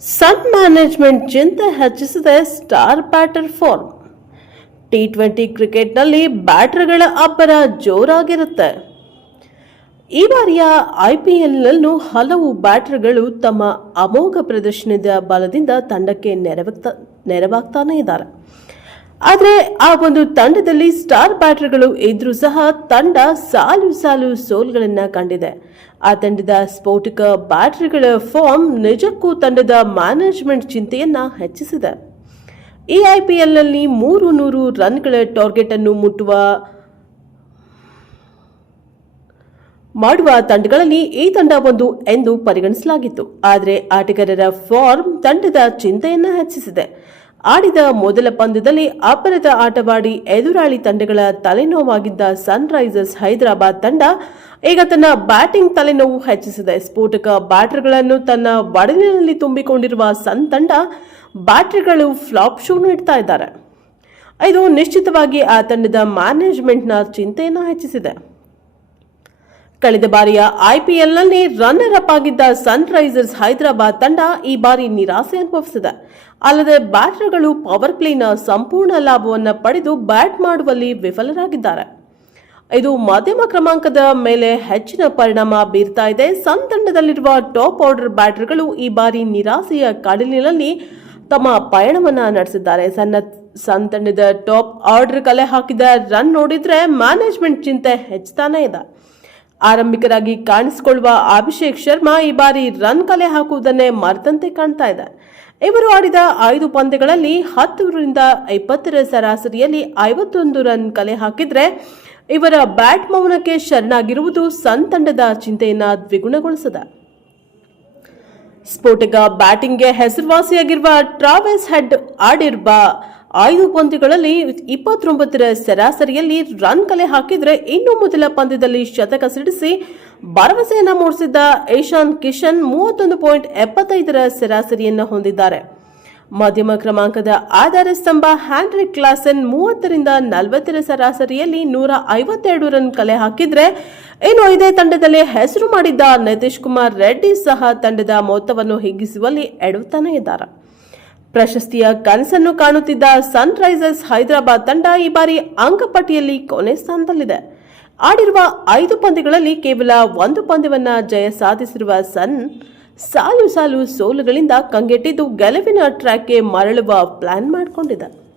ಸನ್ management ಚಿಂತೆ ಹೆಚ್ಚಿಸಿದೆ star batter form T twenty ಕ್ರಿಕೆಟ್ನಲ್ಲಿ ಬ್ಯಾಟರ್ಗಳ ಅಬ್ಬರ ಜೋರಾಗಿರುತ್ತೆ. ಈ ಬಾರಿಯ ಐ ಪಿ ಎಲ್ನಲ್ಲೂ ಹಲವು ಬ್ಯಾಟರ್ಗಳು ತಮ್ಮ ಅಮೋಘ ಪ್ರದರ್ಶನದ ಬಲದಿಂದ ತಂಡಕ್ಕೆ ನೆರವಾಗ್ತಾ ನೆರವಾಗ್ತಾನೇ ಇದ್ದಾರೆ. ಆದರೆ ಆ ಒಂದು ತಂಡದಲ್ಲಿ ಸ್ಟಾರ್ ಬ್ಯಾಟರ್ಗಳು ಇದ್ರೂ ಸಹ ತಂಡ ಸಾಲು ಸಾಲು ಸೋಲ್ಗಳನ್ನು ಕಂಡಿದೆ. ಆ ತಂಡದ ಸ್ಫೋಟಕ ಬ್ಯಾಟರ್ಗಳ ಫಾರ್ಮ್ ನಿಜಕ್ಕೂ ತಂಡದ ಮ್ಯಾನೇಜ್ಮೆಂಟ್ ಚಿಂತೆಯನ್ನ ಹೆಚ್ಚಿಸಿದೆ. ಈ ಐಪಿಎಲ್ನಲ್ಲಿ ಮೂರು ನೂರು ರನ್ಗಳ ಟಾರ್ಗೆಟ್ ಅನ್ನು ಮುಟ್ಟುವ ಮಾಡುವ ತಂಡಗಳಲ್ಲಿ ಈ ತಂಡ ಒಂದು ಎಂದು ಪರಿಗಣಿಸಲಾಗಿತ್ತು. ಆದರೆ ಆಟಗಾರರ ಫಾರ್ಮ್ ತಂಡದ ಚಿಂತೆಯನ್ನ ಹೆಚ್ಚಿಸಿದೆ. ಆಡಿದ ಮೊದಲ ಪಂದ್ಯದಲ್ಲಿ ಅಪರದ ಆಟವಾಡಿ ಎದುರಾಳಿ ತಂಡಗಳ ತಲೆನೋವಾಗಿದ್ದ ಸನ್ರೈಸರ್ಸ್ ಹೈದರಾಬಾದ್ ತಂಡ ಈಗ ತನ್ನ ಬ್ಯಾಟಿಂಗ್ ತಲೆನೋವು ಹೆಚ್ಚಿಸಿದೆ. ಸ್ಫೋಟಕ ಬ್ಯಾಟರ್ಗಳನ್ನು ತನ್ನ ಒಡಲಿನಲ್ಲಿ ತುಂಬಿಕೊಂಡಿರುವ ಸನ್ ತಂಡ ಬ್ಯಾಟರ್ಗಳು ಫ್ಲಾಪ್ ಶೋ ನೀಡ್ತಾ ಇದ್ದಾರೆ. ಇದು ನಿಶ್ಚಿತವಾಗಿ ಆ ತಂಡದ ಮ್ಯಾನೇಜ್ಮೆಂಟ್ನ ಚಿಂತೆಯನ್ನು ಹೆಚ್ಚಿಸಿದೆ. ಕಳೆದ ಬಾರಿಯ ಐಪಿಎಲ್ನಲ್ಲಿ ರನ್ನರ್ ಅಪ್ ಆಗಿದ್ದ ಸನ್ರೈಸರ್ಸ್ ಹೈದರಾಬಾದ್ ತಂಡ ಈ ಬಾರಿ ನಿರಾಸೆ ಅನುಭವಿಸಿದೆ. ಅಲ್ಲದೆ ಬ್ಯಾಟರ್ಗಳು ಪವರ್ ಪ್ಲೇನ ಸಂಪೂರ್ಣ ಲಾಭವನ್ನು ಪಡೆದು ಬ್ಯಾಟ್ ಮಾಡುವಲ್ಲಿ ವಿಫಲರಾಗಿದ್ದಾರೆ. ಇದು ಮಧ್ಯಮ ಕ್ರಮಾಂಕದ ಮೇಲೆ ಹೆಚ್ಚಿನ ಪರಿಣಾಮ ಬೀರ್ತಾ ಇದೆ. ಸನ್ ತಂಡದಲ್ಲಿರುವ ಟಾಪ್ ಆರ್ಡರ್ ಬ್ಯಾಟರ್ಗಳು ಈ ಬಾರಿ ನಿರಾಸೆಯ ಕಡಲಿನಲ್ಲಿ ತಮ್ಮ ಪಯಣವನ್ನು ನಡೆಸಿದ್ದಾರೆ. ಸಣ್ಣ ಸನ್ ತಂಡದ ಟಾಪ್ ಆರ್ಡರ್ ಕಲೆ ಹಾಕಿದ ರನ್ ನೋಡಿದ್ರೆ ಮ್ಯಾನೇಜ್ಮೆಂಟ್ ಚಿಂತೆ ಹೆಚ್ಚುತ್ತಾನೆ ಇದೆ. ಆರಂಭಿಕರಾಗಿ ಕಾಣಿಸಿಕೊಳ್ಳುವ ಅಭಿಷೇಕ್ ಶರ್ಮಾ ಈ ಬಾರಿ ರನ್ ಕಲೆ ಹಾಕುವುದನ್ನೇ ಮರೆತಂತೆ ಕಾಣ್ತಾ ಇದೆ ಇವರು ಆಡಿದ ಐದು ಪಂದ್ಯಗಳಲ್ಲಿ ಹತ್ತರಿಂದ ಇಪ್ಪತ್ತರ ಸರಾಸರಿಯಲ್ಲಿ ಐವತ್ತೊಂದು ರನ್ ಕಲೆ ಹಾಕಿದ್ರೆ ಇವರ ಬ್ಯಾಟ್ ಮೌನಕ್ಕೆ ಶರಣಾಗಿರುವುದು ಸನ್ ತಂಡದ ಚಿಂತೆಯನ್ನ ದ್ವಿಗುಣಗೊಳಿಸಿದೆ. ಸ್ಫೋಟಕ ಬ್ಯಾಟಿಂಗ್ಗೆ ಹೆಸರುವಾಸಿಯಾಗಿರುವ ಟ್ರಾವೆಸ್ ಹೆಡ್ ಆಡಿರುವ ಐದು ಪಂದ್ಯಗಳಲ್ಲಿ ಇಪ್ಪತ್ತೊಂಬತ್ತರ ಸರಾಸರಿಯಲ್ಲಿ ರನ್ ಕಲೆ ಹಾಕಿದ್ರೆ ಇನ್ನು ಮೊದಲ ಪಂದ್ಯದಲ್ಲಿ ಶತಕ ಸಿಡಿಸಿ ಭರವಸೆಯನ್ನು ಮೂಡಿಸಿದ್ದ ಏಶಾನ್ ಕಿಶನ್ ಮೂವತ್ತೊಂದು ಪಾಯಿಂಟ್ ಎಪ್ಪತ್ತೈದರ ಸರಾಸರಿಯನ್ನು ಹೊಂದಿದ್ದಾರೆ. ಮಧ್ಯಮ ಕ್ರಮಾಂಕದ ಆಧಾರ ಸ್ತಂಭ ಹ್ಯಾಂಡ್ರಿಕ್ ಕ್ಲಾಸನ್ ಮೂವತ್ತರಿಂದ ನಲವತ್ತರ ಸರಾಸರಿಯಲ್ಲಿ ನೂರ ಐವತ್ತೆರಡು ರನ್ ಕಲೆ ಹಾಕಿದ್ರೆ ಇನ್ನು ಇದೇ ತಂಡದಲ್ಲಿ ಹೆಸರು ಮಾಡಿದ್ದ ನಿತೀಶ್ ಕುಮಾರ್ ರೆಡ್ಡಿ ಸಹ ತಂಡದ ಮೊತ್ತವನ್ನು ಹಿಗ್ಗಿಸುವಲ್ಲಿ ಎಡುತ್ತಾನೆ ಇದ್ದಾರೆ. ಪ್ರಶಸ್ತಿಯ ಕನಸನ್ನು ಕಾಣುತ್ತಿದ್ದ ಸನ್ರೈಸರ್ಸ್ ಹೈದರಾಬಾದ್ ತಂಡ ಈ ಬಾರಿ ಅಂಕಪಟ್ಟಿಯಲ್ಲಿ ಕೊನೆ ಸ್ಥಾನದಲ್ಲಿದೆ. ಆಡಿರುವ ಐದು ಪಂದ್ಯಗಳಲ್ಲಿ ಕೇವಲ ಒಂದು ಪಂದ್ಯವನ್ನ ಜಯ ಸಾಧಿಸಿರುವ ಸನ್, ಸಾಲು ಸಾಲು ಸೋಲುಗಳಿಂದ ಕಂಗೆಟ್ಟಿದ್ದು ಗೆಲುವಿನ ಟ್ರ್ಯಾಕ್ಗೆ ಮರಳುವ ಪ್ಲಾನ್ ಮಾಡಿಕೊಂಡಿದೆ